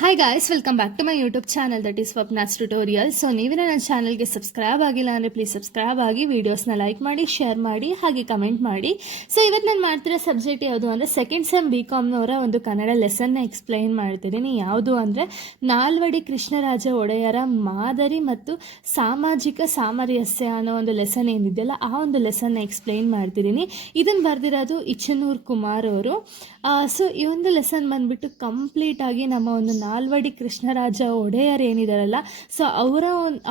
Hi guys, welcome back to my YouTube channel that is Swapna's tutorial. So ನೀವೇನ ನನ್ನ ಚಾನಲ್ಗೆ subscribe ಆಗಿಲ್ಲ ಅಂದರೆ ಪ್ಲೀಸ್ ಸಬ್ಸ್ಕ್ರೈಬ್ ಆಗಿ, ವೀಡಿಯೋಸ್ನ ಲೈಕ್ ಮಾಡಿ, ಶೇರ್ ಮಾಡಿ, ಹಾಗೆ ಕಮೆಂಟ್ ಮಾಡಿ. ಸೊ ಇವತ್ತು ನಾನು ಮಾಡ್ತಿರೋ ಸಬ್ಜೆಕ್ಟ್ ಯಾವುದು ಅಂದರೆ ಸೆಕೆಂಡ್ ಸೆಮ್ BComನವರ ಒಂದು ಕನ್ನಡ ಲೆಸನ್ನ ಎಕ್ಸ್ಪ್ಲೈನ್ ಮಾಡ್ತಿದ್ದೀನಿ. ಯಾವುದು ಅಂದರೆ ನಾಲ್ವಡಿ ಕೃಷ್ಣರಾಜ ಒಡೆಯರ ಮಾದರಿ ಮತ್ತು ಸಾಮಾಜಿಕ ಸಾಮರಸ್ಯ ಅನ್ನೋ ಒಂದು ಲೆಸನ್ ಏನಿದೆಯಲ್ಲ, ಆ ಒಂದು ಲೆಸನ್ನ ಎಕ್ಸ್ಪ್ಲೈನ್ ಮಾಡ್ತಿದ್ದೀನಿ. ಇದನ್ನು ಬರೆದಿರೋದು ಇಚನೂರ್ ಕುಮಾರ್ ಅವರು. ಸೊ ಈ ಒಂದು ಲೆಸನ್ ಬಂದುಬಿಟ್ಟು ಕಂಪ್ಲೀಟಾಗಿ ನಮ್ಮ ಒಂದು ನಾಲ್ವಡಿ ಕೃಷ್ಣರಾಜ ಒಡೆಯರ್ ಏನಿದಾರಲ್ಲ, ಸೊ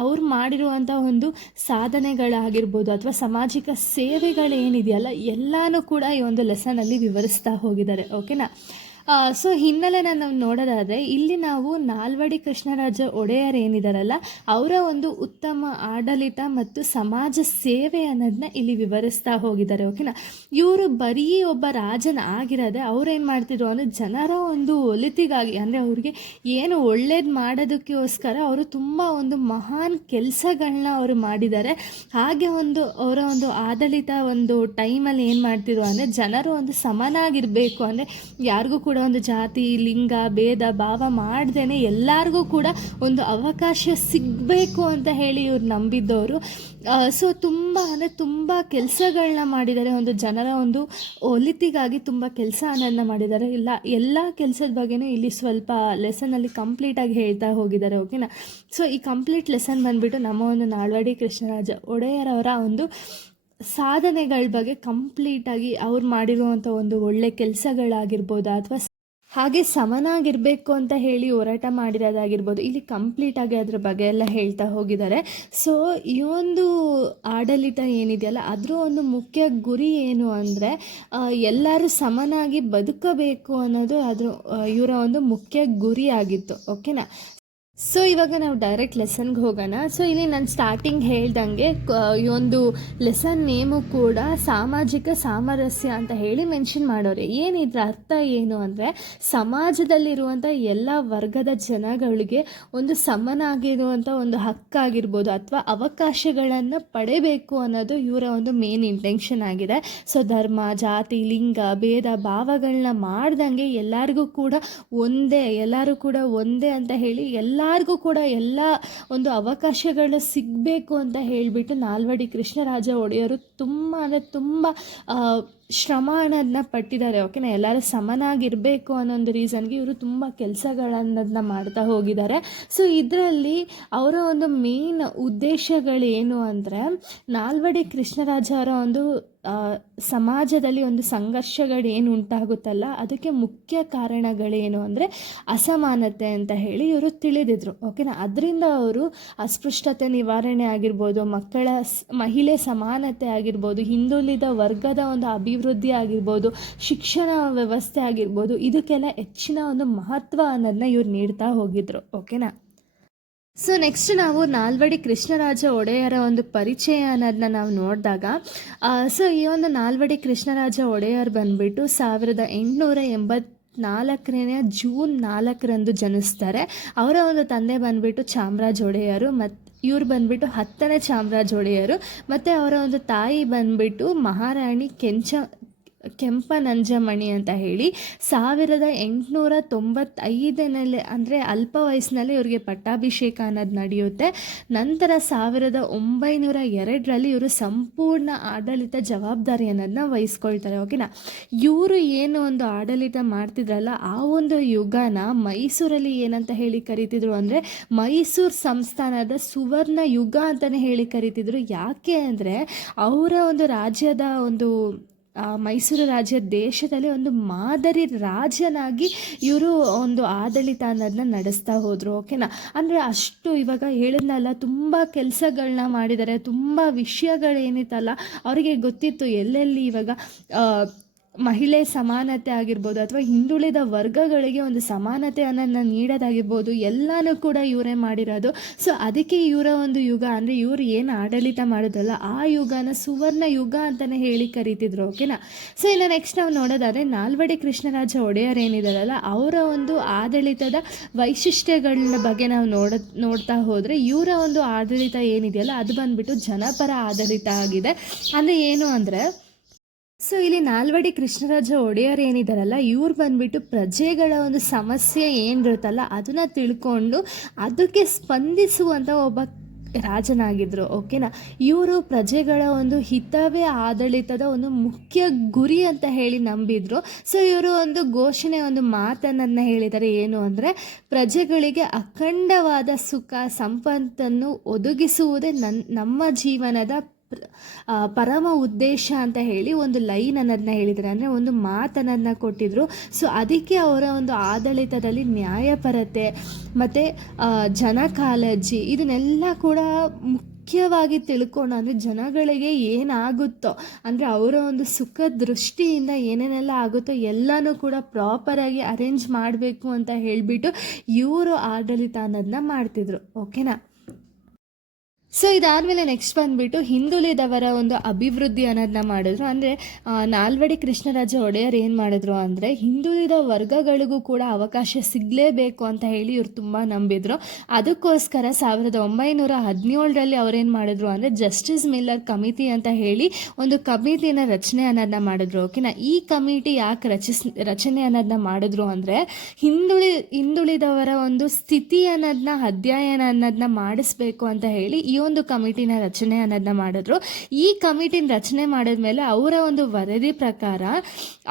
ಅವ್ರು ಮಾಡಿರುವಂಥ ಒಂದು ಸಾಧನೆಗಳಾಗಿರ್ಬೋದು ಅಥವಾ ಸಾಮಾಜಿಕ ಸೇವೆಗಳೇನಿದೆಯಲ್ಲ ಎಲ್ಲನೂ ಕೂಡ ಈ ಒಂದು ಲೆಸನಲ್ಲಿ ವಿವರಿಸ್ತಾ ಹೋಗಿದ್ದಾರೆ. ಓಕೆನಾ? ಸೊ ಹಿನ್ನೆಲೆನ ನಾವು ನೋಡೋದಾದರೆ ಇಲ್ಲಿ ನಾವು ನಾಲ್ವಡಿ ಕೃಷ್ಣರಾಜ ಒಡೆಯರ್ ಏನಿದಾರಲ್ಲ ಅವರ ಒಂದು ಉತ್ತಮ ಆಡಳಿತ ಮತ್ತು ಸಮಾಜ ಸೇವೆ ಅನ್ನೋದನ್ನ ಇಲ್ಲಿ ವಿವರಿಸ್ತಾ ಹೋಗಿದ್ದಾರೆ. ಓಕೆನಾ? ಇವರು ಬರೀ ಒಬ್ಬ ರಾಜನ ಆಗಿರೋದೆ ಅವ್ರೇನು ಮಾಡ್ತಿದ್ರು ಅಂದರೆ ಜನರ ಒಂದು ಒಲಿತಿಗಾಗಿ, ಅಂದರೆ ಅವ್ರಿಗೆ ಏನು ಒಳ್ಳೇದು ಮಾಡೋದಕ್ಕೋಸ್ಕರ ಅವರು ತುಂಬ ಒಂದು ಮಹಾನ್ ಕೆಲಸಗಳನ್ನ ಅವರು ಮಾಡಿದ್ದಾರೆ. ಹಾಗೆ ಒಂದು ಅವರ ಒಂದು ಆಡಳಿತ ಒಂದು ಟೈಮಲ್ಲಿ ಏನು ಮಾಡ್ತಿದ್ರು ಅಂದರೆ ಜನರು ಒಂದು ಸಮನಾಗಿರಬೇಕು, ಅಂದರೆ ಯಾರಿಗೂ ಕೂಡ ಒಂದು ಜಾತಿ ಲಿಂಗ ಭೇದ ಭಾವ ಮಾಡ್ದೇನೆ ಎಲ್ಲರಿಗೂ ಕೂಡ ಒಂದು ಅವಕಾಶ ಸಿಗಬೇಕು ಅಂತ ಹೇಳಿ ಇವ್ರು ನಂಬಿದ್ದವರು. ಸೊ ತುಂಬ ಕೆಲಸಗಳನ್ನ ಮಾಡಿದ್ದಾರೆ. ಒಂದು ಜನರ ಒಂದು ಒಲಿತಿಗಾಗಿ ತುಂಬ ಕೆಲಸ ಅನ್ನೋದನ್ನ ಮಾಡಿದ್ದಾರೆ. ಎಲ್ಲ ಕೆಲಸದ ಬಗ್ಗೆನೂ ಇಲ್ಲಿ ಸ್ವಲ್ಪ ಲೆಸನಲ್ಲಿ ಕಂಪ್ಲೀಟಾಗಿ ಹೇಳ್ತಾ ಹೋಗಿದ್ದಾರೆ. ಓಕೆನಾ? ಸೊ ಈ ಕಂಪ್ಲೀಟ್ ಲೆಸನ್ ಬಂದುಬಿಟ್ಟು ನಮ್ಮ ಒಂದು ನಾಲ್ವಡಿ ಕೃಷ್ಣರಾಜ ಒಡೆಯರವರ ಒಂದು ಸಾಧನೆಗಳ ಬಗ್ಗೆ ಕಂಪ್ಲೀಟಾಗಿ ಅವ್ರು ಮಾಡಿರುವಂಥ ಒಂದು ಒಳ್ಳೆ ಕೆಲಸಗಳಾಗಿರ್ಬೋದು ಅಥವಾ ಹಾಗೆ ಸಮನಾಗಿರಬೇಕು ಅಂತ ಹೇಳಿ ಹೋರಾಟ ಮಾಡಿರೋದಾಗಿರ್ಬೋದು, ಇಲ್ಲಿ ಕಂಪ್ಲೀಟಾಗಿ ಅದ್ರ ಬಗ್ಗೆ ಎಲ್ಲ ಹೇಳ್ತಾ ಹೋಗಿದ್ದಾರೆ. ಸೊ ಈ ಒಂದು ಆಡಳಿತ ಏನಿದೆಯಲ್ಲ ಅದರ ಒಂದು ಮುಖ್ಯ ಗುರಿ ಏನು ಅಂದರೆ ಎಲ್ಲರೂ ಸಮನಾಗಿ ಬದುಕಬೇಕು ಅನ್ನೋದು ಇವರ ಒಂದು ಮುಖ್ಯ ಗುರಿ ಆಗಿತ್ತು. ಓಕೆನಾ? ಸೊ ಇವಾಗ ನಾವು ಡೈರೆಕ್ಟ್ ಲೆಸನ್ಗೆ ಹೋಗೋಣ. ಸೊ ಇಲ್ಲಿ ನಾನು ಸ್ಟಾರ್ಟಿಂಗ್ ಹೇಳ್ದಂಗೆ ಈ ಒಂದು ಲೆಸನ್ ನೇಮು ಕೂಡ ಸಾಮಾಜಿಕ ಸಾಮರಸ್ಯ ಅಂತ ಹೇಳಿ ಮೆನ್ಷನ್ ಮಾಡೋರೆ. ಏನಿದ್ರ ಅರ್ಥ ಏನು ಅಂದರೆ ಸಮಾಜದಲ್ಲಿರುವಂಥ ಎಲ್ಲ ವರ್ಗದ ಜನಗಳಿಗೆ ಒಂದು ಸಮನಾಗಿರುವಂಥ ಒಂದು ಹಕ್ಕಾಗಿರ್ಬೋದು ಅಥವಾ ಅವಕಾಶಗಳನ್ನು ಪಡೆಯಬೇಕು ಅನ್ನೋದು ಇವರ ಒಂದು ಮೇನ್ ಇಂಟೆನ್ಷನ್ ಆಗಿದೆ. ಸೊ ಧರ್ಮ ಜಾತಿ ಲಿಂಗ ಭೇದ ಭಾವಗಳನ್ನ ಮಾಡ್ದಂಗೆ ಎಲ್ಲರಿಗೂ ಕೂಡ ಒಂದೇ ಅಂತ ಹೇಳಿ ಎಲ್ಲರಿಗೂ ಕೂಡ ಎಲ್ಲ ಒಂದು ಅವಕಾಶಗಳು ಸಿಗಬೇಕು ಅಂತ ಹೇಳಿಬಿಟ್ಟು ನಾಲ್ವಡಿ ಕೃಷ್ಣರಾಜ ಒಡೆಯರು ತುಂಬ ಶ್ರಮ ಅನ್ನೋದನ್ನ ಪಟ್ಟಿದ್ದಾರೆ. ಓಕೆನಾ? ಎಲ್ಲರೂ ಸಮನಾಗಿರಬೇಕು ಅನ್ನೋದು ರೀಸನ್ಗೆ ಇವರು ತುಂಬ ಕೆಲಸಗಳನ್ನೋದನ್ನ ಮಾಡ್ತಾ ಹೋಗಿದ್ದಾರೆ. ಸೊ ಇದರಲ್ಲಿ ಅವರ ಒಂದು ಮೇನ್ ಉದ್ದೇಶಗಳೇನು ಅಂದರೆ ನಾಲ್ವಡಿ ಕೃಷ್ಣರಾಜ ಅವರ ಒಂದು ಸಮಾಜದಲ್ಲಿ ಒಂದು ಸಂಘರ್ಷಗಳೇನು ಉಂಟಾಗುತ್ತಲ್ಲ ಅದಕ್ಕೆ ಮುಖ್ಯ ಕಾರಣಗಳೇನು ಅಂದರೆ ಅಸಮಾನತೆ ಅಂತ ಹೇಳಿ ಇವರು ತಿಳಿದಿದ್ರು. ಓಕೆನಾ? ಅದರಿಂದ ಅವರು ಅಸ್ಪೃಶ್ಯತೆ ನಿವಾರಣೆ ಆಗಿರ್ಬೋದು, ಮಹಿಳೆ ಸಮಾನತೆ ಆಗಿರ್ಬೋದು, ಹಿಂದುಳಿದ ವರ್ಗದ ಒಂದು ಅಭಿವೃದ್ಧಿ ಆಗಿರ್ಬೋದು, ಶಿಕ್ಷಣ ವ್ಯವಸ್ಥೆ ಆಗಿರ್ಬೋದು, ಇದಕ್ಕೆಲ್ಲ ಹೆಚ್ಚಿನ ಒಂದು ಮಹತ್ವ ಅನ್ನೋದನ್ನ ಇವ್ರು ನೀಡ್ತಾ ಹೋಗಿದ್ರು. ಓಕೆನಾ? ಸೊ ನೆಕ್ಸ್ಟ್ ನಾವು ನಾಲ್ವಡಿ ಕೃಷ್ಣರಾಜ ಒಡೆಯರ ಒಂದು ಪರಿಚಯ ಅನ್ನೋದನ್ನ ನಾವು ನೋಡಿದಾಗ, ಸೊ ಈ ಒಂದು ನಾಲ್ವಡಿ ಕೃಷ್ಣರಾಜ ಒಡೆಯರ್ ಬಂದುಬಿಟ್ಟು 1884 ಜೂನ್ 4 ಜನಿಸ್ತಾರೆ. ಅವರ ಒಂದು ತಂದೆ ಬಂದುಬಿಟ್ಟು ಚಾಮರಾಜ ಒಡೆಯರು ಮತ್ತು ಇವ್ರು ಬಂದುಬಿಟ್ಟು 10ನೇ ಚಾಮರಾಜ ಒಡೆಯರು ಮತ್ತು ಅವರ ಒಂದು ತಾಯಿ ಬಂದುಬಿಟ್ಟು ಮಹಾರಾಣಿ ಕೆಂಪನಂಜಮಣಿ ಅಂತ ಹೇಳಿ 1895 ಅಂದರೆ ಅಲ್ಪ ವಯಸ್ಸಿನಲ್ಲಿ ಇವರಿಗೆ ಪಟ್ಟಾಭಿಷೇಕ ಅನ್ನೋದು ನಡೆಯುತ್ತೆ. ನಂತರ 1902 ಇವರು ಸಂಪೂರ್ಣ ಆಡಳಿತ ಜವಾಬ್ದಾರಿ ಅನ್ನೋದನ್ನ ವಹಿಸ್ಕೊಳ್ತಾರೆ. ಓಕೆನಾ? ಇವರು ಏನು ಒಂದು ಆಡಳಿತ ಮಾಡ್ತಿದ್ರಲ್ಲ ಆ ಒಂದು ಯುಗನ ಮೈಸೂರಲ್ಲಿ ಏನಂತ ಹೇಳಿ ಕರಿತಿದ್ರು ಅಂದರೆ ಮೈಸೂರು ಸಂಸ್ಥಾನದ ಸುವರ್ಣ ಯುಗ ಅಂತಲೇ ಹೇಳಿ ಕರಿತಿದ್ರು. ಯಾಕೆ ಅಂದರೆ ಅವರ ಒಂದು ರಾಜ್ಯದ ಒಂದು ಮೈಸೂರು ರಾಜ್ಯ ದೇಶದಲ್ಲಿ ಒಂದು ಮಾದರಿ ರಾಜನಾಗಿ ಇವರು ಒಂದು ಆಡಳಿತ ಅನ್ನೋದನ್ನ ನಡೆಸ್ತಾ ಹೋದರು. ಓಕೆನಾ? ಅಂದರೆ ಅಷ್ಟು ಇವಾಗ ಹೇಳಿದ್ನಲ್ಲ ತುಂಬ ಕೆಲಸಗಳನ್ನ ಮಾಡಿದ್ದಾರೆ, ತುಂಬ ವಿಷಯಗಳೇನಿತ್ತಲ್ಲ ಅವರಿಗೆ ಗೊತ್ತಿತ್ತು ಎಲ್ಲೆಲ್ಲಿ ಇವಾಗ ಮಹಿಳೆ ಸಮಾನತೆ ಆಗಿರ್ಬೋದು ಅಥವಾ ಹಿಂದುಳಿದ ವರ್ಗಗಳಿಗೆ ಒಂದು ಸಮಾನತೆ ಅನ್ನೋದನ್ನ ನೀಡೋದಾಗಿರ್ಬೋದು ಎಲ್ಲನೂ ಕೂಡ ಇವರೇ ಮಾಡಿರೋದು. ಸೊ ಅದಕ್ಕೆ ಇವರ ಒಂದು ಯುಗ ಅಂದರೆ ಇವರು ಏನು ಆಡಳಿತ ಮಾಡೋದಲ್ಲ ಆ ಯುಗನ ಸುವರ್ಣ ಯುಗ ಅಂತಲೇ ಹೇಳಿ ಕರೀತಿದ್ರು. ಓಕೆನಾ? ಸೊ ಇನ್ನು ನೆಕ್ಸ್ಟ್ ನಾವು ನೋಡೋದಾದರೆ ನಾಲ್ವಡಿ ಕೃಷ್ಣರಾಜ ಒಡೆಯರ್ ಏನಿದಾರಲ್ಲ ಅವರ ಒಂದು ಆಡಳಿತದ ವೈಶಿಷ್ಟ್ಯಗಳ ಬಗ್ಗೆ ನಾವು ನೋಡ್ತಾ ಹೋದರೆ ಇವರ ಒಂದು ಆಡಳಿತ ಏನಿದೆಯಲ್ಲ ಅದು ಬಂದುಬಿಟ್ಟು ಜನಪರ ಆಡಳಿತ ಆಗಿದೆ. ಅಂದರೆ ಏನು ಅಂದರೆ ಸೊ ಇಲ್ಲಿ ನಾಲ್ವಡಿ ಕೃಷ್ಣರಾಜ ಒಡೆಯರ್ ಏನಿದಾರಲ್ಲ, ಇವ್ರು ಬಂದ್ಬಿಟ್ಟು ಪ್ರಜೆಗಳ ಒಂದು ಸಮಸ್ಯೆ ಏನಿರುತ್ತಲ್ಲ ಅದನ್ನು ತಿಳ್ಕೊಂಡು ಅದಕ್ಕೆ ಸ್ಪಂದಿಸುವಂಥ ಒಬ್ಬ ರಾಜನಾಗಿದ್ದರು. ಓಕೆನಾ. ಇವರು ಪ್ರಜೆಗಳ ಒಂದು ಹಿತವೇ ಆಡಳಿತದ ಒಂದು ಮುಖ್ಯ ಗುರಿ ಅಂತ ಹೇಳಿ ನಂಬಿದ್ರು. ಸೊ ಇವರು ಒಂದು ಘೋಷಣೆ, ಒಂದು ಮಾತನ್ನು ಹೇಳಿದ್ದಾರೆ. ಏನು ಅಂದರೆ, ಪ್ರಜೆಗಳಿಗೆ ಅಖಂಡವಾದ ಸುಖ ಸಂಪತ್ತನ್ನು ಒದಗಿಸುವುದೇ ನಮ್ಮ ಜೀವನದ ಪರಮ ಉದ್ದೇಶ ಅಂತ ಹೇಳಿ ಒಂದು ಲೈನ್ ಅನ್ನೋದನ್ನ ಹೇಳಿದ್ದಾರೆ, ಅಂದರೆ ಒಂದು ಮಾತನ್ನು ಕೊಟ್ಟಿದ್ರು. ಸೊ ಅದಕ್ಕೆ ಅವರ ಒಂದು ಆಡಳಿತದಲ್ಲಿ ನ್ಯಾಯಪರತೆ ಮತ್ತು ಜನಕಾಳಜಿ ಇದನ್ನೆಲ್ಲ ಕೂಡ ಮುಖ್ಯವಾಗಿ ತಿಳ್ಕೊಂಡು, ಅಂದರೆ ಜನಗಳಿಗೆ ಏನಾಗುತ್ತೋ, ಅಂದರೆ ಅವರ ಒಂದು ಸುಖ ದೃಷ್ಟಿಯಿಂದ ಏನೇನೆಲ್ಲ ಆಗುತ್ತೋ ಎಲ್ಲನೂ ಕೂಡ ಪ್ರಾಪರಾಗಿ ಅರೇಂಜ್ ಮಾಡಬೇಕು ಅಂತ ಹೇಳಿಬಿಟ್ಟು ಇವರು ಆಡಳಿತ ಅನ್ನೋದನ್ನ ಮಾಡ್ತಿದ್ರು. ಓಕೆನಾ. ಸೊ ಇದಾದಮೇಲೆ ನೆಕ್ಸ್ಟ್ ಬಂದುಬಿಟ್ಟು ಹಿಂದುಳಿದವರ ಒಂದು ಅಭಿವೃದ್ಧಿ ಅನ್ನೋದನ್ನ ಮಾಡಿದ್ರು. ಅಂದರೆ ನಾಲ್ವಡಿ ಕೃಷ್ಣರಾಜ ಒಡೆಯರ್ ಏನು ಮಾಡಿದ್ರು ಅಂದರೆ, ಹಿಂದುಳಿದ ವರ್ಗಗಳಿಗೂ ಕೂಡ ಅವಕಾಶ ಸಿಗಲೇಬೇಕು ಅಂತ ಹೇಳಿ ಇವ್ರು ತುಂಬ ನಂಬಿದ್ರು. ಅದಕ್ಕೋಸ್ಕರ 1917ರಲ್ಲಿ ಅವ್ರೇನು ಮಾಡಿದ್ರು ಅಂದರೆ, ಜಸ್ಟಿಸ್ ಮಿಲ್ಲರ್ ಕಮಿಟಿ ಅಂತ ಹೇಳಿ ಒಂದು ಕಮಿಟಿನ ರಚನೆ ಅನ್ನೋದನ್ನ ಮಾಡಿದ್ರು. ಓಕೆನಾ. ಈ ಕಮಿಟಿ ಯಾಕೆ ರಚನೆ ಅನ್ನೋದನ್ನ ಮಾಡಿದ್ರು ಅಂದರೆ, ಹಿಂದುಳಿದವರ ಒಂದು ಸ್ಥಿತಿ ಅನ್ನೋದನ್ನ ಅಧ್ಯಯನ ಅನ್ನೋದನ್ನ ಮಾಡಿಸ್ಬೇಕು ಅಂತ ಹೇಳಿ ಈ ಒಂದು ಕಮಿಟಿನ ರಚನೆ ಅನ್ನೋದನ್ನ ಮಾಡಿದ್ರು. ಈ ಕಮಿಟಿನ ರಚನೆ ಮಾಡಿದ್ಮೇಲೆ ಅವರ ಒಂದು ವರದಿ ಪ್ರಕಾರ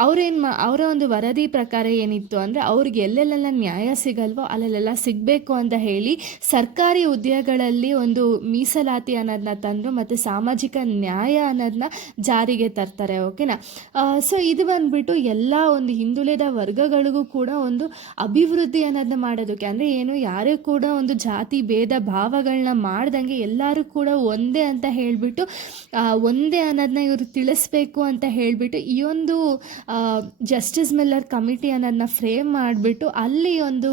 ಅವರ ಒಂದು ವರದಿ ಪ್ರಕಾರ ಏನಿತ್ತು ಅಂದರೆ, ಅವ್ರಿಗೆ ಎಲ್ಲೆಲ್ಲೆಲ್ಲ ನ್ಯಾಯ ಸಿಗಲ್ವೋ ಅಲ್ಲೆಲ್ಲ ಸಿಗಬೇಕು ಅಂತ ಹೇಳಿ ಸರ್ಕಾರಿ ಹುದ್ದೆಗಳಲ್ಲಿ ಒಂದು ಮೀಸಲಾತಿ ಅನ್ನೋದನ್ನ ತಂದರು ಮತ್ತು ಸಾಮಾಜಿಕ ನ್ಯಾಯ ಅನ್ನೋದನ್ನ ಜಾರಿಗೆ ತರ್ತಾರೆ. ಓಕೆನಾ. ಸೊ ಇದು ಬಂದ್ಬಿಟ್ಟು ಎಲ್ಲ ಒಂದು ಹಿಂದುಳಿದ ವರ್ಗಗಳಿಗೂ ಕೂಡ ಒಂದು ಅಭಿವೃದ್ಧಿ ಅನ್ನೋದನ್ನ ಮಾಡೋದಕ್ಕೆ, ಅಂದರೆ ಏನು, ಯಾರೂ ಕೂಡ ಒಂದು ಜಾತಿ ಭೇದ ಭಾವಗಳನ್ನ ಮಾಡ್ದಂಗೆ ಎಲ್ಲರೂ ಕೂಡ ಒಂದೇ ಅಂತ ಹೇಳಿಬಿಟ್ಟು ಒಂದೇ ಅನ್ನೋದನ್ನ ಇವರು ತಿಳಿಸ್ಬೇಕು ಅಂತ ಹೇಳಿಬಿಟ್ಟು ಈ ಒಂದು ಜಸ್ಟಿಸ್ ಮಿಲ್ಲರ್ ಕಮಿಟಿ ಅನ್ನೋದನ್ನ ಫ್ರೇಮ್ ಮಾಡಿಬಿಟ್ಟು ಅಲ್ಲಿ ಒಂದು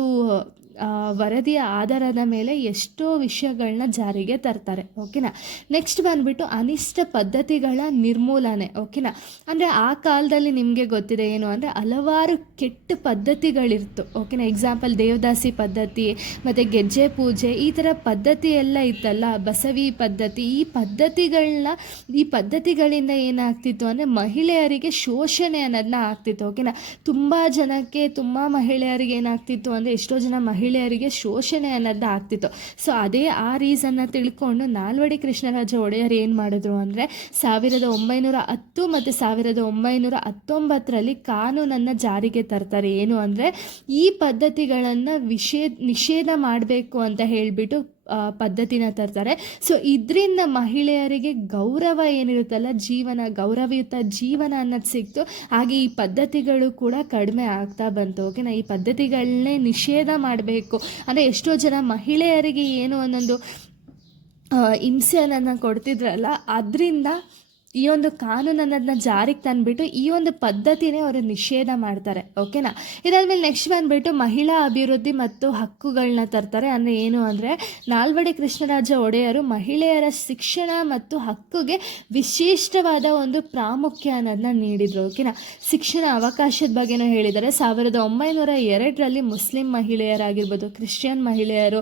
ವರದಿಯ ಆಧಾರದ ಮೇಲೆ ಎಷ್ಟೋ ವಿಷಯಗಳನ್ನ ಜಾರಿಗೆ ತರ್ತಾರೆ. ಓಕೆನಾ. ನೆಕ್ಸ್ಟ್ ಬಂದುಬಿಟ್ಟು ಅನಿಷ್ಟ ಪದ್ಧತಿಗಳ ನಿರ್ಮೂಲನೆ. ಓಕೆನಾ. ಅಂದರೆ ಆ ಕಾಲದಲ್ಲಿ ನಿಮಗೆ ಗೊತ್ತಿದೆ ಏನು ಅಂದರೆ, ಹಲವಾರು ಕೆಟ್ಟ ಪದ್ಧತಿಗಳಿರ್ತು. ಓಕೆನಾ. ಎಕ್ಸಾಂಪಲ್ ದೇವದಾಸಿ ಪದ್ಧತಿ ಮತ್ತು ಗೆಜ್ಜೆ ಪೂಜೆ, ಈ ಥರ ಪದ್ಧತಿ ಎಲ್ಲ ಇತ್ತಲ್ಲ, ಬಸವಿ ಪದ್ಧತಿ. ಈ ಪದ್ಧತಿಗಳಿಂದ ಏನಾಗ್ತಿತ್ತು ಅಂದರೆ, ಮಹಿಳೆಯರಿಗೆ ಶೋಷಣೆ ಅನ್ನೋದನ್ನ ಆಗ್ತಿತ್ತು. ಓಕೆನಾ. ತುಂಬ ಜನಕ್ಕೆ, ತುಂಬ ಮಹಿಳೆಯರಿಗೆ ಏನಾಗ್ತಿತ್ತು ಅಂದರೆ, ಎಷ್ಟೋ ಜನ ಮಹಿಳೆಯರಿಗೆ ಶೋಷಣೆ ಅನ್ನೋದು ಆಗ್ತಿತ್ತು. ಸೊ ಅದೇ ಆ ರೀಸನ್ನ ತಿಳ್ಕೊಂಡು ನಾಲ್ವಡಿ ಕೃಷ್ಣರಾಜ ಒಡೆಯರ್ ಏನು ಮಾಡಿದ್ರು ಅಂದರೆ, 1910 ಮತ್ತು 1919ರಲ್ಲಿ ಕಾನೂನನ್ನು ಜಾರಿಗೆ ತರ್ತಾರೆ. ಏನು ಅಂದರೆ, ಈ ಪದ್ಧತಿಗಳನ್ನು ನಿಷೇಧ ಮಾಡಬೇಕು ಅಂತ ಹೇಳಿಬಿಟ್ಟು ಪದ್ಧತಿನ ತರ್ತಾರೆ. ಸೊ ಇದರಿಂದ ಮಹಿಳೆಯರಿಗೆ ಗೌರವ ಏನಿರುತ್ತಲ್ಲ, ಗೌರವಯುತ ಜೀವನ ಅನ್ನೋದು ಸಿಕ್ತು. ಹಾಗೆ ಈ ಪದ್ಧತಿಗಳು ಕೂಡ ಕಡಿಮೆ ಆಗ್ತಾ ಬಂತು. ಓಕೆನಾ. ಈ ಪದ್ಧತಿಗಳನ್ನೇ ನಿಷೇಧ ಮಾಡಬೇಕು ಅಂದರೆ, ಎಷ್ಟೋ ಜನ ಮಹಿಳೆಯರಿಗೆ ಏನು ಒಂದೊಂದು ಹಿಂಸೆಯನ್ನು ಕೊಡ್ತಿದ್ರಲ್ಲ, ಅದರಿಂದ ಈ ಒಂದು ಕಾನೂನು ಅನ್ನೋದನ್ನ ಜಾರಿಗೆ ತಂದುಬಿಟ್ಟು ಈ ಒಂದು ಪದ್ಧತಿನೇ ಅವರು ನಿಷೇಧ ಮಾಡ್ತಾರೆ. ಓಕೆನಾ. ಇದಾದಮೇಲೆ ನೆಕ್ಸ್ಟ್ ಬಂದುಬಿಟ್ಟು ಮಹಿಳಾ ಅಭಿವೃದ್ಧಿ ಮತ್ತು ಹಕ್ಕುಗಳನ್ನ ತರ್ತಾರೆ. ಅಂದರೆ ಏನು ಅಂದರೆ, ನಾಲ್ವಡಿ ಕೃಷ್ಣರಾಜ ಒಡೆಯರು ಮಹಿಳೆಯರ ಶಿಕ್ಷಣ ಮತ್ತು ಹಕ್ಕುಗೆ ವಿಶಿಷ್ಟವಾದ ಒಂದು ಪ್ರಾಮುಖ್ಯ ಅನ್ನೋದನ್ನ ನೀಡಿದರು. ಓಕೆನಾ. ಶಿಕ್ಷಣ ಅವಕಾಶದ ಬಗ್ಗೆನೂ ಹೇಳಿದ್ದಾರೆ. 1902ರಲ್ಲಿ ಮುಸ್ಲಿಂ ಮಹಿಳೆಯರಾಗಿರ್ಬೋದು, ಕ್ರಿಶ್ಚಿಯನ್ ಮಹಿಳೆಯರು,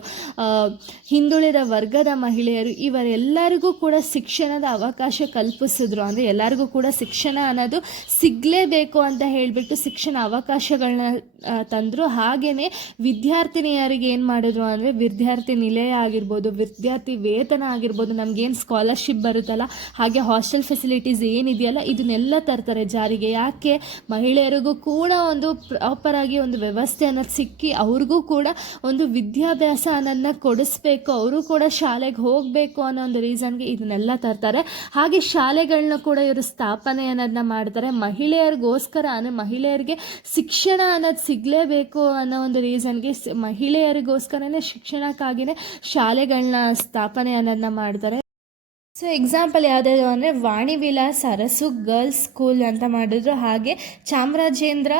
ಹಿಂದುಳಿದ ವರ್ಗದ ಮಹಿಳೆಯರು, ಇವರೆಲ್ಲರಿಗೂ ಕೂಡ ಶಿಕ್ಷಣದ ಅವಕಾಶ ಕಲ್ಪಿಸಿದ್ರು. ಅಂದರೆ ಎಲ್ಲರಿಗೂ ಕೂಡ ಶಿಕ್ಷಣ ಅನ್ನೋದು ಸಿಗಲೇಬೇಕು ಅಂತ ಹೇಳಿಬಿಟ್ಟು ಶಿಕ್ಷಣ ಅವಕಾಶಗಳನ್ನ ತಂದರು. ಹಾಗೆಯೇ ವಿದ್ಯಾರ್ಥಿನಿಯರಿಗೆ ಏನು ಮಾಡಿದ್ರು ಅಂದರೆ, ವಿದ್ಯಾರ್ಥಿ ನಿಲಯ ಆಗಿರ್ಬೋದು, ವಿದ್ಯಾರ್ಥಿ ವೇತನ ಆಗಿರ್ಬೋದು, ನಮಗೇನು ಸ್ಕಾಲರ್ಶಿಪ್ ಬರುತ್ತಲ್ಲ, ಹಾಗೆ ಹಾಸ್ಟೆಲ್ ಫೆಸಿಲಿಟೀಸ್ ಏನಿದೆಯಲ್ಲ, ಇದನ್ನೆಲ್ಲ ತರ್ತಾರೆ ಜಾರಿಗೆ. ಯಾಕೆ, ಮಹಿಳೆಯರಿಗೂ ಕೂಡ ಒಂದು ಪ್ರಾಪರಾಗಿ ಒಂದು ವ್ಯವಸ್ಥೆ ಅನ್ನೋದು ಸಿಕ್ಕಿ ಅವ್ರಿಗೂ ಕೂಡ ಒಂದು ವಿದ್ಯಾಭ್ಯಾಸ ಅನ್ನೋದನ್ನ ಕೊಡಿಸ್ಬೇಕು, ಅವರು ಕೂಡ ಶಾಲೆಗೆ ಹೋಗಬೇಕು ಅನ್ನೋ ಒಂದು ರೀಸನ್ಗೆ ಇದನ್ನೆಲ್ಲ ತರ್ತಾರೆ. ಹಾಗೆ ಶಾಲೆಗಳನ್ನ ಕೂಡ ಇವರು ಸ್ಥಾಪನೆ ಅನ್ನೋದನ್ನ ಮಾಡ್ತಾರೆ. ಮಹಿಳೆಯರಿಗೋಸ್ಕರ, ಅಂದರೆ ಮಹಿಳೆಯರಿಗೆ ಶಿಕ್ಷಣ ಅನ್ನೋದು ಸಿಗಲೇಬೇಕು ಅನ್ನೋ ಒಂದು ರೀಸನ್ಗೆ ಮಹಿಳೆಯರಿಗೋಸ್ಕರನೇ ಶಿಕ್ಷಣಕ್ಕಾಗಿಯೇ ಶಾಲೆಗಳನ್ನ ಸ್ಥಾಪನೆ ಅನ್ನೋದನ್ನ ಮಾಡ್ತಾರೆ. ಸೊ ಎಕ್ಸಾಂಪಲ್ ಯಾವುದಾದ್ರು ಅಂದರೆ, ವಾಣಿ ವಿಲಾಸ್ ಅರಸು ಗರ್ಲ್ಸ್ ಸ್ಕೂಲ್ ಅಂತ ಮಾಡಿದ್ರು. ಹಾಗೆ ಚಾಮರಾಜೇಂದ್ರ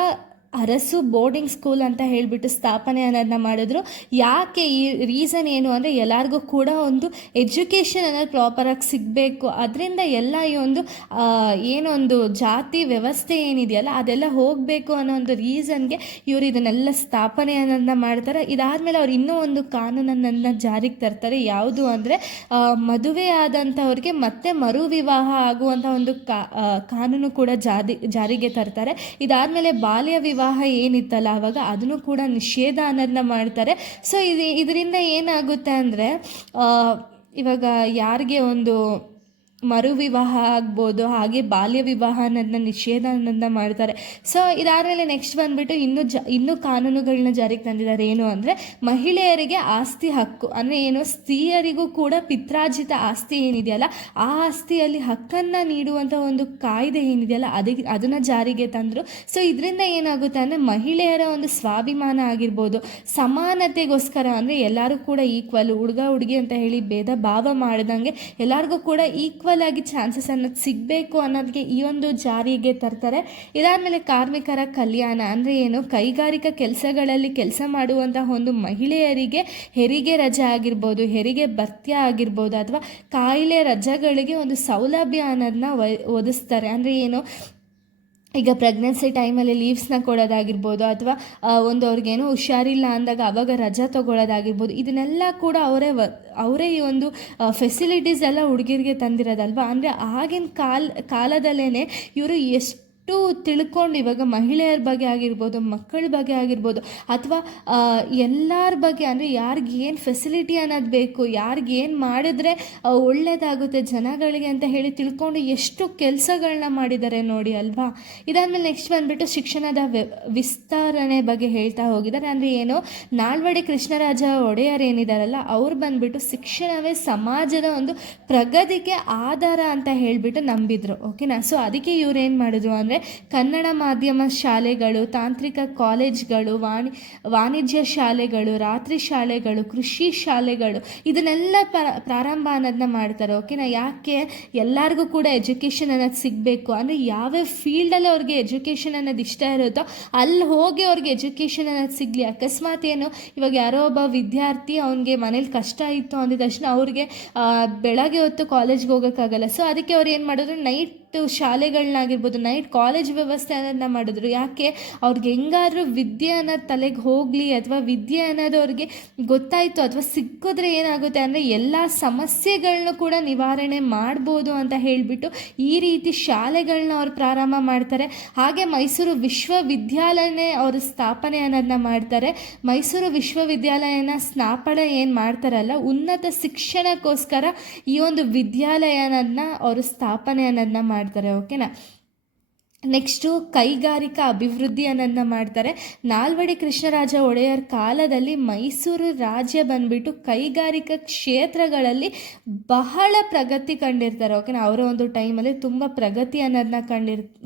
ಅರಸು ಬೋರ್ಡಿಂಗ್ ಸ್ಕೂಲ್ ಅಂತ ಹೇಳಿಬಿಟ್ಟು ಸ್ಥಾಪನೆ ಅನ್ನೋದನ್ನ ಮಾಡಿದ್ರು. ಯಾಕೆ ಈ ರೀಸನ್ ಏನು ಅಂದರೆ ಎಲ್ಲರಿಗೂ ಕೂಡ ಒಂದು ಎಜುಕೇಷನ್ ಅನ್ನೋದು ಪ್ರಾಪರಾಗಿ ಸಿಗಬೇಕು, ಅದರಿಂದ ಎಲ್ಲ ಈ ಒಂದು ಏನೊಂದು ಜಾತಿ ವ್ಯವಸ್ಥೆ ಏನಿದೆಯಲ್ಲ ಅದೆಲ್ಲ ಹೋಗಬೇಕು ಅನ್ನೋ ಒಂದು ರೀಸನ್ಗೆ ಇವರು ಇದನ್ನೆಲ್ಲ ಸ್ಥಾಪನೆ ಅನ್ನೋದನ್ನ ಮಾಡ್ತಾರೆ. ಇದಾದಮೇಲೆ ಅವ್ರು ಇನ್ನೂ ಒಂದು ಕಾನೂನನ್ನು ಜಾರಿಗೆ ತರ್ತಾರೆ. ಯಾವುದು ಅಂದರೆ ಮದುವೆ ಆದಂಥವ್ರಿಗೆ ಮತ್ತೆ ಮರು ವಿವಾಹ ಆಗುವಂಥ ಒಂದು ಕಾನೂನು ಕೂಡ ಜಾರಿಗೆ ತರ್ತಾರೆ. ಇದಾದಮೇಲೆ ಬಾಲ್ಯ ವಿವಾಹ ಏನಿತ್ತಲ್ಲ ಆವಾಗ ಅದನ್ನು ಕೂಡ ನಿಷೇಧ ಅನ್ನೋದನ್ನ ಮಾಡ್ತಾರೆ. ಸೊ ಇದರಿಂದ ಏನಾಗುತ್ತೆ ಅಂದರೆ ಇವಾಗ ಯಾರಿಗೆ ಒಂದು ಮರು ವಿವಾಹ ಆಗ್ಬೋದು, ಹಾಗೆ ಬಾಲ್ಯ ವಿವಾಹ ಅನ್ನೋದನ್ನ ನಿಷೇಧ ಅನ್ನೋದನ್ನ ಮಾಡ್ತಾರೆ. ಸೊ ಇದಾದಮೇಲೆ ನೆಕ್ಸ್ಟ್ ಬಂದುಬಿಟ್ಟು ಇನ್ನೂ ಕಾನೂನುಗಳನ್ನ ಜಾರಿಗೆ ತಂದಿದ್ದಾರೆ. ಏನು ಅಂದರೆ ಮಹಿಳೆಯರಿಗೆ ಆಸ್ತಿ ಹಕ್ಕು, ಅಂದರೆ ಏನು ಸ್ತ್ರೀಯರಿಗೂ ಕೂಡ ಪಿತ್ರಾರ್ಜಿತ ಆಸ್ತಿ ಏನಿದೆಯಲ್ಲ ಆ ಆಸ್ತಿಯಲ್ಲಿ ಹಕ್ಕನ್ನು ನೀಡುವಂಥ ಒಂದು ಕಾಯ್ದೆ ಏನಿದೆಯಲ್ಲ ಅದನ್ನು ಜಾರಿಗೆ ತಂದರು. ಸೊ ಇದರಿಂದ ಏನಾಗುತ್ತೆ ಅಂದರೆ ಮಹಿಳೆಯರ ಒಂದು ಸ್ವಾಭಿಮಾನ ಆಗಿರ್ಬೋದು, ಸಮಾನತೆಗೋಸ್ಕರ ಅಂದರೆ ಎಲ್ಲರೂ ಕೂಡ ಈಕ್ವಲ್, ಹುಡುಗ ಹುಡುಗಿ ಅಂತ ಹೇಳಿ ಭೇದ ಭಾವ ಮಾಡ್ದಂಗೆ ಎಲ್ಲರಿಗೂ ಕೂಡ ಈಕ್ವಲ್ ಆಗಿ ಚಾನ್ಸಸ್ ಅನ್ನೋದು ಸಿಗಬೇಕು ಅನ್ನೋದಕ್ಕೆ ಈ ಒಂದು ಜಾರಿಗೆ ತರ್ತಾರೆ. ಇದಾದಮೇಲೆ ಕಾರ್ಮಿಕರ ಕಲ್ಯಾಣ ಅಂದರೆ ಏನು, ಕೈಗಾರಿಕಾ ಕೆಲಸಗಳಲ್ಲಿ ಕೆಲಸ ಮಾಡುವಂತಹ ಒಂದು ಮಹಿಳೆಯರಿಗೆ ಹೆರಿಗೆ ರಜೆ ಆಗಿರ್ಬೋದು, ಹೆರಿಗೆ ಭತ್ಯೆ ಆಗಿರ್ಬೋದು, ಅಥವಾ ಕಾಯಿಲೆ ರಜೆಗಳಿಗೆ ಒಂದು ಸೌಲಭ್ಯ ಅನ್ನೋದನ್ನ ಒದಗಿಸ್ತಾರೆ. ಅಂದರೆ ಏನು, ಈಗ ಪ್ರೆಗ್ನೆನ್ಸಿ ಟೈಮಲ್ಲಿ ಲೀವ್ಸ್ನ ಕೊಡೋದಾಗಿರ್ಬೋದು, ಅಥವಾ ಒಂದು ಅವ್ರಿಗೇನೋ ಹುಷಾರಿಲ್ಲ ಅಂದಾಗ ಅವಾಗ ರಜಾ ತೊಗೊಳ್ಳೋದಾಗಿರ್ಬೋದು, ಇದನ್ನೆಲ್ಲ ಕೂಡ ಅವರೇ ಈ ಒಂದು ಫೆಸಿಲಿಟೀಸ್ ಎಲ್ಲ ಹುಡುಗಿರಿಗೆ ತಂದಿರೋದಲ್ವ. ಅಂದರೆ ಆಗಿನ ಕಾಲದಲ್ಲೇ ಇವರು ಎಷ್ಟು ತಿಳ್ಕೊಂಡು ಇವಾಗ ಮಹಿಳೆಯರ ಬಗ್ಗೆ ಆಗಿರ್ಬೋದು, ಮಕ್ಕಳ ಬಗ್ಗೆ ಆಗಿರ್ಬೋದು, ಅಥವಾ ಎಲ್ಲರ ಬಗ್ಗೆ, ಅಂದರೆ ಯಾರಿಗೆ ಏನು ಫೆಸಿಲಿಟಿ ಅನ್ನೋದು ಬೇಕು, ಯಾರಿಗೆ ಏನು ಮಾಡಿದ್ರೆ ಒಳ್ಳೆಯದಾಗುತ್ತೆ ಜನಗಳಿಗೆ ಅಂತ ಹೇಳಿ ತಿಳ್ಕೊಂಡು ಎಷ್ಟು ಕೆಲಸಗಳನ್ನ ಮಾಡಿದ್ದಾರೆ ನೋಡಿ ಅಲ್ವಾ. ಇದಾದಮೇಲೆ ನೆಕ್ಸ್ಟ್ ಬಂದುಬಿಟ್ಟು ಶಿಕ್ಷಣದ ವಿಸ್ತರಣೆ ಬಗ್ಗೆ ಹೇಳ್ತಾ ಹೋಗಿದ್ದಾರೆ. ಅಂದರೆ ಏನು, ನಾಲ್ವಡಿ ಕೃಷ್ಣರಾಜ ಒಡೆಯರ್ ಏನಿದಾರಲ್ಲ ಅವ್ರು ಬಂದುಬಿಟ್ಟು ಶಿಕ್ಷಣವೇ ಸಮಾಜದ ಒಂದು ಪ್ರಗತಿಗೆ ಆಧಾರ ಅಂತ ಹೇಳಿಬಿಟ್ಟು ನಂಬಿದ್ರು. ಓಕೆನಾ. ಸೊ ಅದಕ್ಕೆ ಇವ್ರು ಏನು ಮಾಡಿದ್ರು ಅಂದರೆ ಕನ್ನಡ ಮಾಧ್ಯಮ ಶಾಲೆಗಳು, ತಾಂತ್ರಿಕ ಕಾಲೇಜ್ಗಳು, ವಾಣಿಜ್ಯ ಶಾಲೆಗಳು, ರಾತ್ರಿ ಶಾಲೆಗಳು, ಕೃಷಿ ಶಾಲೆಗಳು ಇದನ್ನೆಲ್ಲ ಪ್ರಾರಂಭ ಅನ್ನೋದನ್ನ ಮಾಡ್ತಾರೆ. ಓಕೆನಾ. ಯಾಕೆ, ಎಲ್ಲರಿಗೂ ಕೂಡ ಎಜುಕೇಷನ್ ಅನ್ನೋದು ಸಿಗಬೇಕು, ಅಂದರೆ ಯಾವ್ಯಾವ ಫೀಲ್ಡಲ್ಲಿ ಅವ್ರಿಗೆ ಎಜುಕೇಷನ್ ಅನ್ನೋದು ಇಷ್ಟ ಇರುತ್ತೋ ಅಲ್ಲಿ ಹೋಗಿ ಅವ್ರಿಗೆ ಎಜುಕೇಷನ್ ಅನ್ನೋದು ಸಿಗಲಿ. ಅಕಸ್ಮಾತ್ ಏನು, ಇವಾಗ ಯಾರೋ ಒಬ್ಬ ವಿದ್ಯಾರ್ಥಿ ಅವನಿಗೆ ಮನೇಲಿ ಕಷ್ಟ ಇತ್ತು ಅಂದಿದ ತಕ್ಷಣ ಅವ್ರಿಗೆ ಬೆಳಗ್ಗೆ ಹೊತ್ತು ಕಾಲೇಜ್ಗೆ ಹೋಗೋಕ್ಕಾಗಲ್ಲ. ಸೊ ಅದಕ್ಕೆ ಅವ್ರು ಏನು ಮಾಡಿದ್ರು, ನೈಟ್ ಶಾಲೆಗಳನ್ನಾಗಿರ್ಬೋದು, ನೈಟ್ ಕಾಲೇಜ್ ವ್ಯವಸ್ಥೆ ಅನ್ನೋದನ್ನ ಮಾಡಿದ್ರು. ಯಾಕೆ, ಅವ್ರಿಗೆ ಹೆಂಗಾದ್ರೂ ವಿದ್ಯೆ ಅನ್ನೋದು ತಲೆಗೆ ಹೋಗಲಿ, ಅಥವಾ ವಿದ್ಯೆ ಅನ್ನೋದು ಅವ್ರಿಗೆ ಗೊತ್ತಾಯಿತು ಅಥವಾ ಸಿಕ್ಕಿದ್ರೆ ಏನಾಗುತ್ತೆ ಅಂದರೆ ಎಲ್ಲ ಸಮಸ್ಯೆಗಳನ್ನೂ ಕೂಡ ನಿವಾರಣೆ ಮಾಡ್ಬೋದು ಅಂತ ಹೇಳಿಬಿಟ್ಟು ಈ ರೀತಿ ಶಾಲೆಗಳನ್ನ ಅವ್ರು ಪ್ರಾರಂಭ ಮಾಡ್ತಾರೆ. ಹಾಗೆ ಮೈಸೂರು ವಿಶ್ವವಿದ್ಯಾಲಯನೇ ಅವರು ಸ್ಥಾಪನೆ ಅನ್ನೋದನ್ನ ಮಾಡ್ತಾರೆ. ಮೈಸೂರು ವಿಶ್ವವಿದ್ಯಾಲಯನ ಸ್ಥಾಪನೆ ಏನು ಮಾಡ್ತಾರಲ್ಲ, ಉನ್ನತ ಶಿಕ್ಷಣಕ್ಕೋಸ್ಕರ ಈ ಒಂದು ವಿದ್ಯಾಲಯನ ಅವರು ಸ್ಥಾಪನೆ ಅನ್ನೋದನ್ನ ಮಾಡ್ತಾರೆ. ಓಕೆನಾ. ನೆಕ್ಸ್ಟು ಕೈಗಾರಿಕಾ ಅಭಿವೃದ್ಧಿ ಅನ್ನೋದನ್ನ ಮಾಡ್ತಾರೆ. ನಾಲ್ವಡಿ ಕೃಷ್ಣರಾಜ ಒಡೆಯರ್ ಕಾಲದಲ್ಲಿ ಮೈಸೂರು ರಾಜ್ಯ ಬಂದುಬಿಟ್ಟು ಕೈಗಾರಿಕಾ ಕ್ಷೇತ್ರಗಳಲ್ಲಿ ಬಹಳ ಪ್ರಗತಿ ಕಂಡಿರ್ತಾರೆ. ಓಕೆನಾ. ಅವರ ಒಂದು ಟೈಮಲ್ಲಿ ತುಂಬ ಪ್ರಗತಿ ಅನ್ನೋದನ್ನ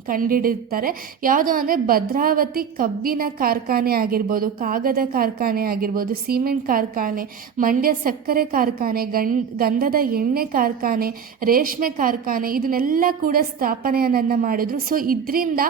ಕಂಡಿಡಿರ್ತಾರೆ. ಯಾವುದು ಅಂದರೆ ಭದ್ರಾವತಿ ಕಬ್ಬಿನ ಕಾರ್ಖಾನೆ ಆಗಿರ್ಬೋದು, ಕಾಗದ ಕಾರ್ಖಾನೆ ಆಗಿರ್ಬೋದು, ಸಿಮೆಂಟ್ ಕಾರ್ಖಾನೆ, ಮಂಡ್ಯ ಸಕ್ಕರೆ ಕಾರ್ಖಾನೆ, ಗಂಧದ ಎಣ್ಣೆ ಕಾರ್ಖಾನೆ, ರೇಷ್ಮೆ ಕಾರ್ಖಾನೆ ಇದನ್ನೆಲ್ಲ ಕೂಡ ಸ್ಥಾಪನೆ ಅನ್ನೋದನ್ನ ಮಾಡಿದ್ರು. ಸೊ ಇದರಿಂದ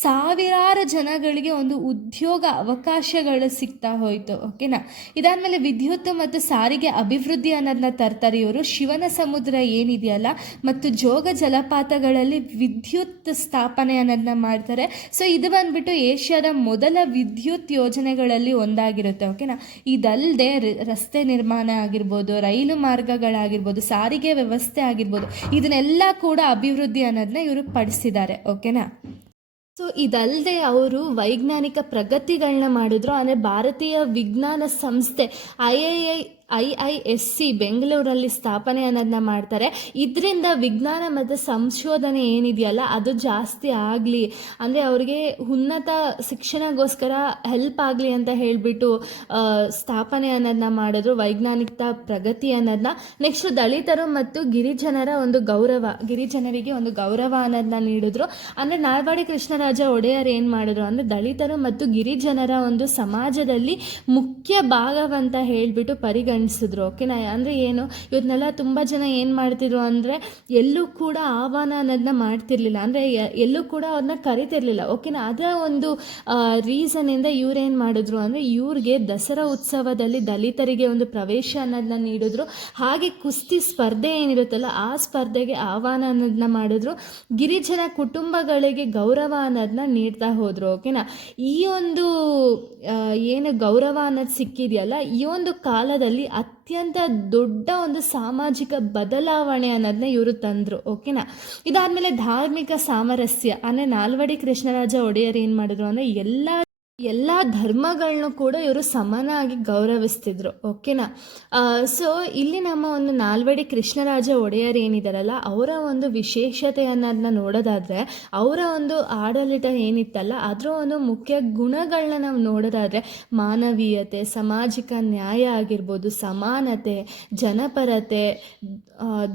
ಸಾವಿರಾರು ಜನಗಳಿಗೆ ಒಂದು ಉದ್ಯೋಗ ಅವಕಾಶಗಳು ಸಿಗ್ತಾ ಹೋಯಿತು. ಓಕೆನಾ. ಇದಾದಮೇಲೆ ವಿದ್ಯುತ್ ಮತ್ತು ಸಾರಿಗೆ ಅಭಿವೃದ್ಧಿ ಅನ್ನೋದನ್ನ ತರ್ತಾರೆ ಇವರು. ಶಿವನ ಸಮುದ್ರ ಏನಿದೆಯಲ್ಲ ಮತ್ತು ಜೋಗ ಜಲಪಾತಗಳಲ್ಲಿ ವಿದ್ಯುತ್ ಸ್ಥಾಪನೆ ಅನ್ನೋದನ್ನ ಮಾಡ್ತಾರೆ. ಸೊ ಇದು ಬಂದ್ಬಿಟ್ಟು ಏಷ್ಯಾದ ಮೊದಲ ವಿದ್ಯುತ್ ಯೋಜನೆಗಳಲ್ಲಿ ಒಂದಾಗಿರುತ್ತೆ. ಓಕೆನಾ. ಇದಲ್ಲದೆ ರಸ್ತೆ ನಿರ್ಮಾಣ ಆಗಿರ್ಬೋದು, ರೈಲು ಮಾರ್ಗಗಳಾಗಿರ್ಬೋದು, ಸಾರಿಗೆ ವ್ಯವಸ್ಥೆ ಆಗಿರ್ಬೋದು, ಇದನ್ನೆಲ್ಲ ಕೂಡ ಅಭಿವೃದ್ಧಿ ಅನ್ನೋದನ್ನ ಇವರು ಪಡಿಸಿದ್ದಾರೆ. ಓಕೆನಾ. ಸೊ ಇದಲ್ಲದೆ ಅವರು ವೈಜ್ಞಾನಿಕ ಪ್ರಗತಿಗಳನ್ನ ಮಾಡಿದ್ರು. ಅಂದರೆ ಭಾರತೀಯ ವಿಜ್ಞಾನ ಸಂಸ್ಥೆ IISc ಬೆಂಗಳೂರಲ್ಲಿ ಸ್ಥಾಪನೆ ಅನ್ನೋದನ್ನ ಮಾಡ್ತಾರೆ. ಇದರಿಂದ ವಿಜ್ಞಾನ ಮತ್ತು ಸಂಶೋಧನೆ ಏನಿದೆಯಲ್ಲ ಅದು ಜಾಸ್ತಿ ಆಗಲಿ, ಅಂದರೆ ಅವ್ರಿಗೆ ಉನ್ನತ ಶಿಕ್ಷಣಗೋಸ್ಕರ ಹೆಲ್ಪ್ ಆಗಲಿ ಅಂತ ಹೇಳಿಬಿಟ್ಟು ಸ್ಥಾಪನೆ ಅನ್ನೋದನ್ನ ಮಾಡಿದ್ರು, ವೈಜ್ಞಾನಿಕ ಪ್ರಗತಿ ಅನ್ನೋದನ್ನ. ನೆಕ್ಸ್ಟ್ ದಲಿತರು ಮತ್ತು ಗಿರಿಜನರಿಗೆ ಒಂದು ಗೌರವ ಅನ್ನೋದನ್ನ ನೀಡಿದ್ರು. ಅಂದರೆ ನಾಲ್ವಡಿ ಕೃಷ್ಣರಾಜ ಒಡೆಯರ್ ಏನು ಮಾಡಿದ್ರು ಅಂದರೆ ದಲಿತರು ಮತ್ತು ಗಿರಿಜನರ ಒಂದು ಸಮಾಜದಲ್ಲಿ ಮುಖ್ಯ ಭಾಗವಂತ ಹೇಳಿಬಿಟ್ಟು ಪರಿಗಣಿಸಿದ್ರು. ಓಕೆನಾ. ಅಂದರೆ ಏನು, ಇವತ್ತನ್ನೆಲ್ಲ ತುಂಬ ಜನ ಏನು ಮಾಡ್ತಿದ್ರು ಅಂದರೆ ಎಲ್ಲೂ ಕೂಡ ಆಹ್ವಾನ ಅನ್ನೋದನ್ನ ಮಾಡ್ತಿರ್ಲಿಲ್ಲ, ಅಂದರೆ ಎಲ್ಲೂ ಕೂಡ ಅವ್ರನ್ನ ಕರಿತಿರ್ಲಿಲ್ಲ. ಓಕೆನಾ. ಅದರ ಒಂದು ರೀಸನಿಂದ ಇವ್ರೇನು ಮಾಡಿದ್ರು ಅಂದರೆ ಇವ್ರಿಗೆ ದಸರಾ ಉತ್ಸವದಲ್ಲಿ ದಲಿತರಿಗೆ ಒಂದು ಪ್ರವೇಶ ಅನ್ನೋದನ್ನ ನೀಡಿದ್ರು. ಹಾಗೆ ಕುಸ್ತಿ ಸ್ಪರ್ಧೆ ಏನಿರುತ್ತಲ್ಲ ಆ ಸ್ಪರ್ಧೆಗೆ ಆಹ್ವಾನ ಅನ್ನೋದನ್ನ ಮಾಡಿದ್ರು. ಗಿರಿಜನ ಕುಟುಂಬಗಳಿಗೆ ಗೌರವ ಅನ್ನೋದನ್ನ ನೀಡ್ತಾ ಹೋದರು. ಓಕೆನಾ. ಈ ಒಂದು ಏನು ಗೌರವ ಅನ್ನೋದು ಸಿಕ್ಕಿದೆಯಲ್ಲ, ಈ ಒಂದು ಕಾಲದಲ್ಲಿ ಅತ್ಯಂತ ದೊಡ್ಡ ಒಂದು ಸಾಮಾಜಿಕ ಬದಲಾವಣೆ ಅನ್ನೋದನ್ನ ಇವರು ತಂದರು. ಓಕೆನಾ. ಇದಾದಮೇಲೆ ಧಾರ್ಮಿಕ ಸಾಮರಸ್ಯ ಅಂದರೆ ನಾಲ್ವಡಿ ಕೃಷ್ಣರಾಜ ಒಡೆಯರ್ ಏನು ಮಾಡಿದ್ರು ಅಂದರೆ ಎಲ್ಲ ಧರ್ಮಗಳನ್ನೂ ಕೂಡ ಇವರು ಸಮನಾಗಿ ಗೌರವಿಸ್ತಿದ್ರು. ಓಕೆನಾ. ಸೊ ಇಲ್ಲಿ ನಮ್ಮ ಒಂದು ನಾಲ್ವಡಿ ಕೃಷ್ಣರಾಜ ಒಡೆಯರ್ ಏನಿದಾರಲ್ಲ ಅವರ ಒಂದು ವಿಶೇಷತೆ ಅನ್ನೋದನ್ನ ನೋಡೋದಾದರೆ, ಅವರ ಒಂದು ಆಡಳಿತ ಏನಿತ್ತಲ್ಲ ಅದರ ಒಂದು ಮುಖ್ಯ ಗುಣಗಳನ್ನ ನಾವು ನೋಡೋದಾದರೆ ಮಾನವೀಯತೆ, ಸಾಮಾಜಿಕ ನ್ಯಾಯ ಆಗಿರ್ಬೋದು, ಸಮಾನತೆ, ಜನಪರತೆ,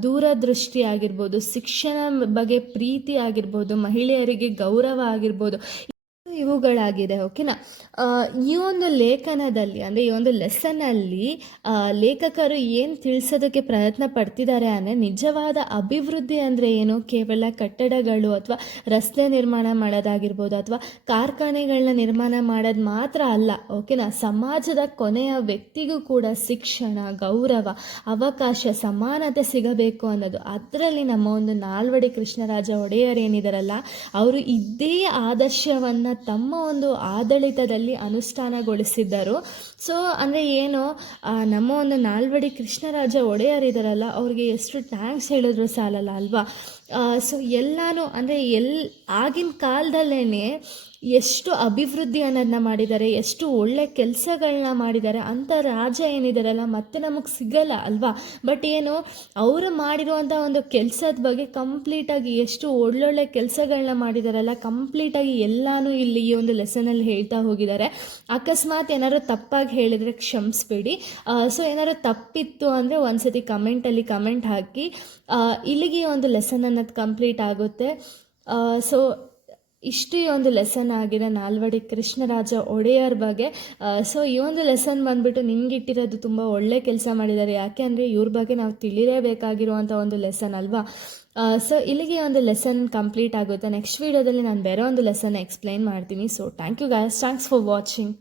ದೂರದೃಷ್ಟಿ ಆಗಿರ್ಬೋದು, ಶಿಕ್ಷಣ ಬಗ್ಗೆ ಪ್ರೀತಿ ಆಗಿರ್ಬೋದು, ಮಹಿಳೆಯರಿಗೆ ಗೌರವ ಆಗಿರ್ಬೋದು, ಇವುಗಳಾಗಿದೆ. ಓಕೆನಾ. ಈ ಒಂದು ಲೇಖನದಲ್ಲಿ ಅಂದರೆ ಈ ಒಂದು ಲೆಸನಲ್ಲಿ ಲೇಖಕರು ಏನು ತಿಳಿಸೋದಕ್ಕೆ ಪ್ರಯತ್ನ ಪಡ್ತಿದ್ದಾರೆ ಅಂದರೆ ನಿಜವಾದ ಅಭಿವೃದ್ಧಿ ಅಂದರೆ ಏನು, ಕೇವಲ ಕಟ್ಟಡಗಳು ಅಥವಾ ರಸ್ತೆ ನಿರ್ಮಾಣ ಮಾಡೋದಾಗಿರ್ಬೋದು ಅಥವಾ ಕಾರ್ಖಾನೆಗಳನ್ನ ನಿರ್ಮಾಣ ಮಾಡೋದು ಮಾತ್ರ ಅಲ್ಲ. ಓಕೆನಾ. ಸಮಾಜದ ಕೊನೆಯ ವ್ಯಕ್ತಿಗೂ ಕೂಡ ಶಿಕ್ಷಣ, ಗೌರವ, ಅವಕಾಶ, ಸಮಾನತೆ ಸಿಗಬೇಕು ಅನ್ನೋದು. ಅದರಲ್ಲಿ ನಮ್ಮ ಒಂದು ನಾಲ್ವಡಿ ಕೃಷ್ಣರಾಜ ಒಡೆಯರ್ ಏನಿದಾರಲ್ಲ ಅವರು ಇದೇ ಆದರ್ಶವನ್ನು ತಮ್ಮ ಒಂದು ಆಡಳಿತದಲ್ಲಿ ಅನುಷ್ಠಾನಗೊಳಿಸಿದ್ದರು. ಸೊ ಅಂದರೆ ಏನು, ನಮ್ಮ ಒಂದು ನಾಲ್ವಡಿ ಕೃಷ್ಣರಾಜ ಒಡೆಯರ್ ಇದ್ದಾರಲ್ಲ ಅವ್ರಿಗೆ ಎಷ್ಟು ಥ್ಯಾಂಕ್ಸ್ ಹೇಳಿದ್ರು ಸಾಲಲ್ಲ ಅಲ್ವಾ. ಸೊ ಎಲ್ಲನೂ ಅಂದರೆ ಆಗಿನ ಕಾಲದಲ್ಲೇ ಎಷ್ಟು ಅಭಿವೃದ್ಧಿ ಅನ್ನೋದನ್ನ ಮಾಡಿದ್ದಾರೆ, ಎಷ್ಟು ಒಳ್ಳೆ ಕೆಲಸಗಳನ್ನ ಮಾಡಿದ್ದಾರೆ ಅಂತ ರಾಜ ಏನಿದಾರಲ್ಲ ಮತ್ತೆ ನಮಗೆ ಸಿಗಲ್ಲ ಅಲ್ವಾ. ಬಟ್ ಏನು, ಅವರು ಮಾಡಿರುವಂಥ ಒಂದು ಕೆಲಸದ ಬಗ್ಗೆ ಕಂಪ್ಲೀಟಾಗಿ ಎಷ್ಟು ಒಳ್ಳೊಳ್ಳೆ ಕೆಲಸಗಳನ್ನ ಮಾಡಿದಾರಲ್ಲ ಕಂಪ್ಲೀಟಾಗಿ ಎಲ್ಲನೂ ಇಲ್ಲಿ ಈ ಒಂದು ಲೆಸನಲ್ಲಿ ಹೇಳ್ತಾ ಹೋಗಿದ್ದಾರೆ. ಅಕಸ್ಮಾತ್ ಏನಾದ್ರು ತಪ್ಪಾಗಿ ಹೇಳಿದರೆ ಕ್ಷಮಿಸ್ಬೇಡಿ. ಸೊ ಏನಾದ್ರು ತಪ್ಪಿತ್ತು ಅಂದರೆ ಒಂದ್ಸತಿ ಕಮೆಂಟಲ್ಲಿ ಕಮೆಂಟ್ ಹಾಕಿ. ಇಲ್ಲಿಗೆ ಈ ಒಂದು ಲೆಸನ್ ಅನ್ನೋದು ಕಂಪ್ಲೀಟ್ ಆಗುತ್ತೆ. ಸೊ ಇಷ್ಟು ಈ ಒಂದು ಲೆಸನ್ ಆಗಿದೆ ನಾಲ್ವಡಿ ಕೃಷ್ಣರಾಜ ಒಡೆಯರ್ ಬಗ್ಗೆ. ಸೊ ಈ ಒಂದು ಲೆಸನ್ ಬಂದುಬಿಟ್ಟು ನಿಮ್ಗಿಟ್ಟಿರೋದು ತುಂಬ ಒಳ್ಳೆ ಕೆಲಸ ಮಾಡಿದ್ದಾರೆ. ಯಾಕೆ ಅಂದರೆ ಇವ್ರ ಬಗ್ಗೆ ನಾವು ತಿಳಿಲೇಬೇಕಾಗಿರುವಂಥ ಒಂದು ಲೆಸನ್ ಅಲ್ವಾ. ಸೊ ಇಲ್ಲಿಗೆ ಒಂದು ಲೆಸನ್ ಕಂಪ್ಲೀಟ್ ಆಗುತ್ತೆ. ನೆಕ್ಸ್ಟ್ ವೀಡಿಯೋದಲ್ಲಿ ನಾನು ಬೇರೆ ಒಂದು ಲೆಸನ್ ಎಕ್ಸ್ಪ್ಲೈನ್ ಮಾಡ್ತೀನಿ. So thank you guys, thanks for watching.